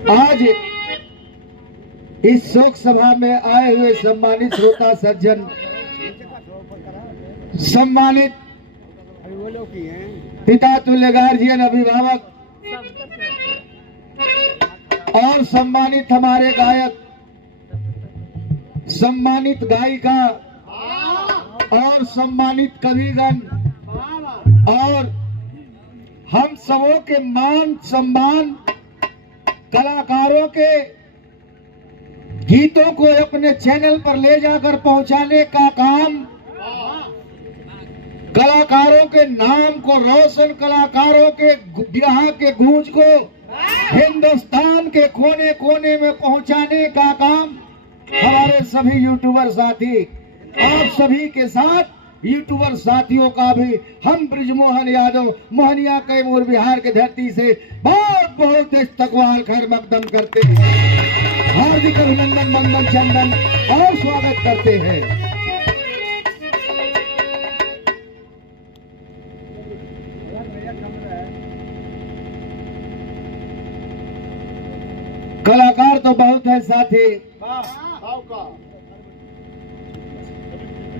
आज इस शोक सभा में आए हुए सम्मानित श्रोता सज्जन, सम्मानित पिता तुल्य गार्जियन अभिभावक और सम्मानित हमारे गायक, सम्मानित गायिका और सम्मानित कविगण और हम सबों के मान सम्मान, कलाकारों के गीतों को अपने चैनल पर ले जाकर पहुंचाने का काम, कलाकारों के नाम को रोशन, कलाकारों के यहाँ के गूंज को हिंदुस्तान के कोने कोने में पहुंचाने का काम हमारे सभी यूट्यूबर साथी, आप सभी के साथ यूट्यूबर साथियों का भी हम ब्रिजमोहन यादव मोहनिया कैमूर बिहार के धरती से बहुत बहुत इस्तकबाल खैर मकदम करते हैं, हार्दिक अभिनंदन मंगल चंदन और स्वागत करते हैं। कलाकार तो बहुत है साथी,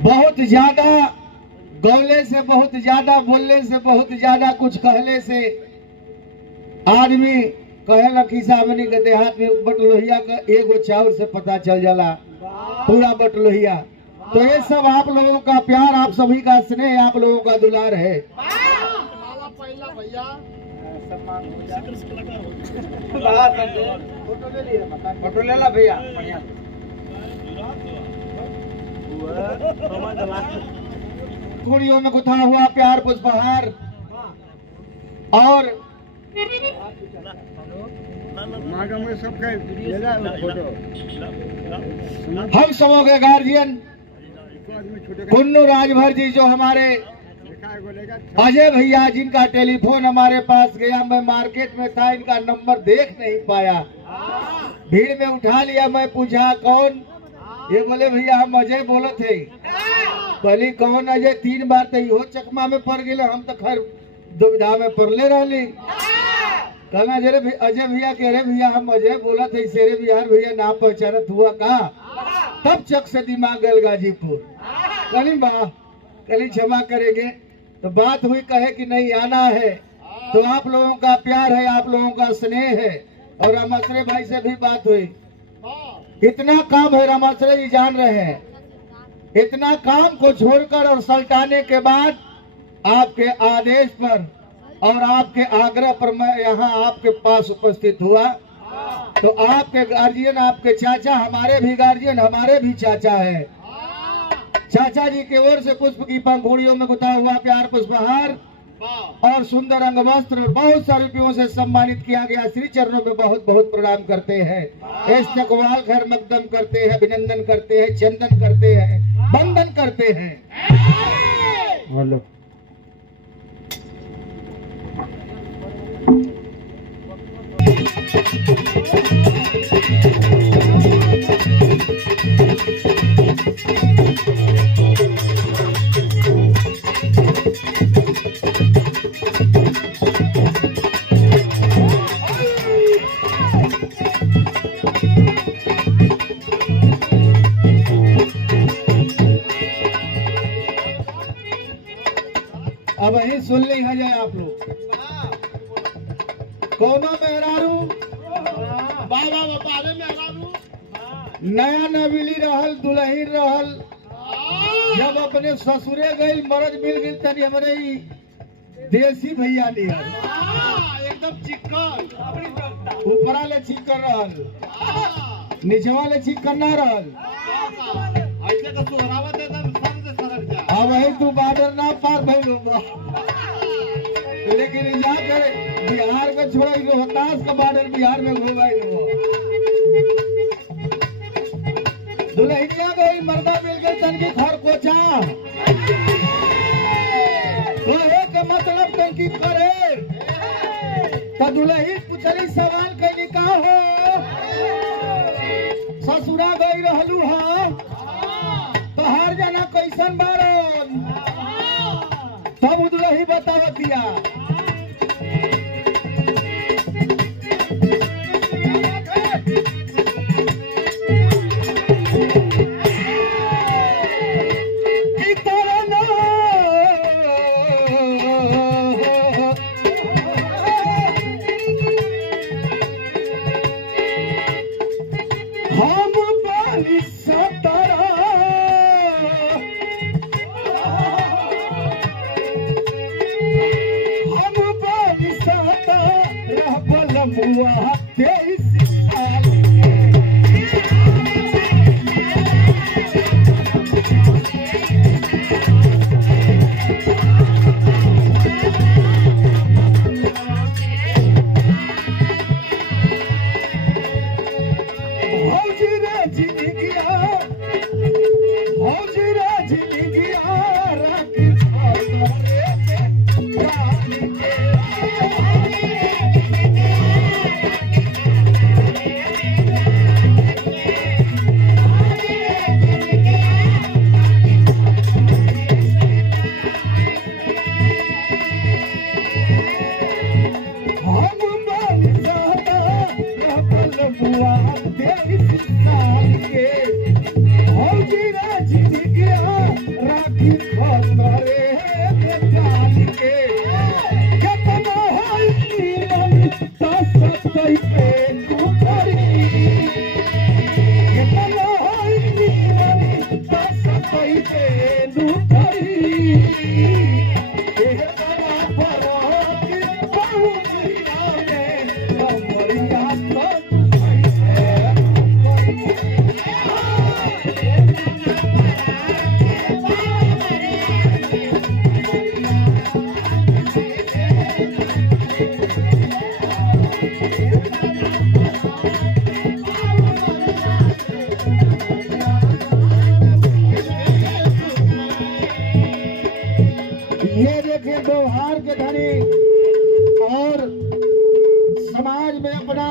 बहुत ज्यादा गौले से, बहुत ज्यादा बोलने से, बहुत ज्यादा कुछ कहले से आदमी कहे खिसा हमनी के देहात में बटलोहिया का एगो चाउर से पता चल जाला पूरा बटलोहिया। तो ये सब आप लोगों का प्यार, आप सभी का स्नेह, आप लोगों का दुलार है। फोटो ले ला भैया, कुड़ियों में गुथा हुआ प्यार पुष्पहार और हम सबों के गार्जियन कुन्नू राजभर जी, जो हमारे अजय भैया, जिनका टेलीफोन हमारे पास गया, मैं मार्केट में था, इनका नंबर देख नहीं पाया, भीड़ में उठा लिया, मैं पूछा कौन, ये बोले भैया हम अजय बोले थे। पहली कौन अजय, 3 बार तो यो चकमा में पड़ गए, हम तो खैर दुविधा में पड़ले रही। कहना अजय भैया कह रहे भैया हम अजय बोला थे, शेरे बिहार भैया नाम पहचानत हुआ का, तब चक से दिमाग गल गाजीपुर। कली बा कली क्षमा करेंगे, तो बात हुई कहे कि नहीं आना है, तो आप लोगों का प्यार है, आप लोगों का स्नेह है। और रामाश्रय भाई से भी बात हुई, इतना काम है, रामाश्रय जी जान रहे हैं, इतना काम को छोड़कर और सल्टाने के बाद आपके आदेश पर और आपके आग्रह पर मैं यहाँ आपके पास उपस्थित हुआ। तो आपके गार्जियन, आपके चाचा, हमारे भी गार्जियन, हमारे भी चाचा है, चाचा जी की ओर से पुष्प की पंखुड़ियों में गुथा हुआ प्यार पुष्पहार और सुंदर अंग वस्त्र बहुत सारे रुपयों से सम्मानित किया गया। श्री चरणों में बहुत बहुत प्रणाम करते हैं, इस्तकबाल खैर मकदम करते हैं, अभिनंदन करते हैं, चंदन करते हैं, वंदन करते हैं। अब यही सुन ली है जाए आप लोग, कौनो मेहरारू बाबा बपाले मेहरारू नया नवीली रहल, दुल्ही रहल, जब अपने ससुरे गई मरद मिल गई, तनी हमारे देसी भैया लिया एकदम चिक्कन, ऊपरा ले चिक्कन रहल, निचवा ले चिक्कन ना रहल। ऐसे तो सुहरावत एकदम सर से सरक जा। अब वही तू बॉर्डर ना पार भइल होगा, लेकिन जा कर बिहार में छोड़ा, रोहतास का बॉर्डर बिहार में हो गई हो। दुल्हनिया गई, मर्दा मिल गई, तन की घर कोचा के मतलब तनकी करे, तो दुल्ही पुछली सवाल कैली का हो, ससुरा गई रहलू हा, तो हर जना कैसन बारन, तब दुल्ही बतावतिया। बलमुआ 23 साल के। ये देखिए व्यवहार के धनी और समाज में अपना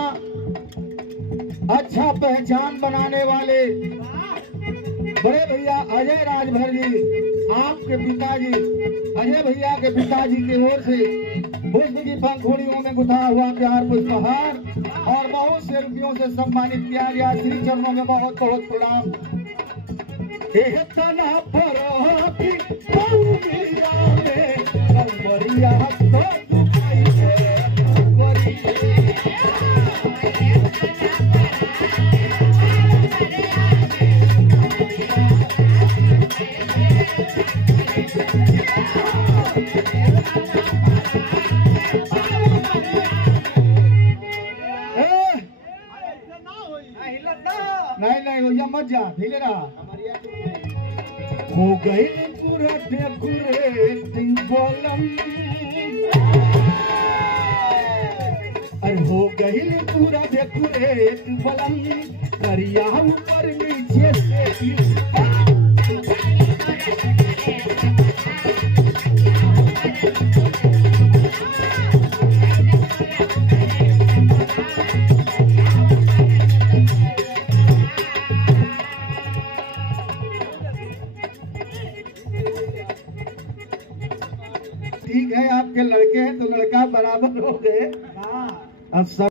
अच्छा पहचान बनाने वाले बड़े भैया अजय राजभर जी, आपके पिताजी अजय भैया के पिताजी की ओर से पुष्प की पंखुड़ियों में गुथा हुआ प्यार पुष्पहार और बहुत से रुपयों से सम्मानित किया गया। श्री चरणों में बहुत बहुत प्रणाम। नहीं भैया मत जा, धीरे रहा। हो गई पूरा डेकोरेट बलम, अरे हो गई पूरा डेकोरेट बलम, करिया ऊपर नीचे से ठीक है। आपके लड़के हैं तो लड़का बराबर हो गए। अब सब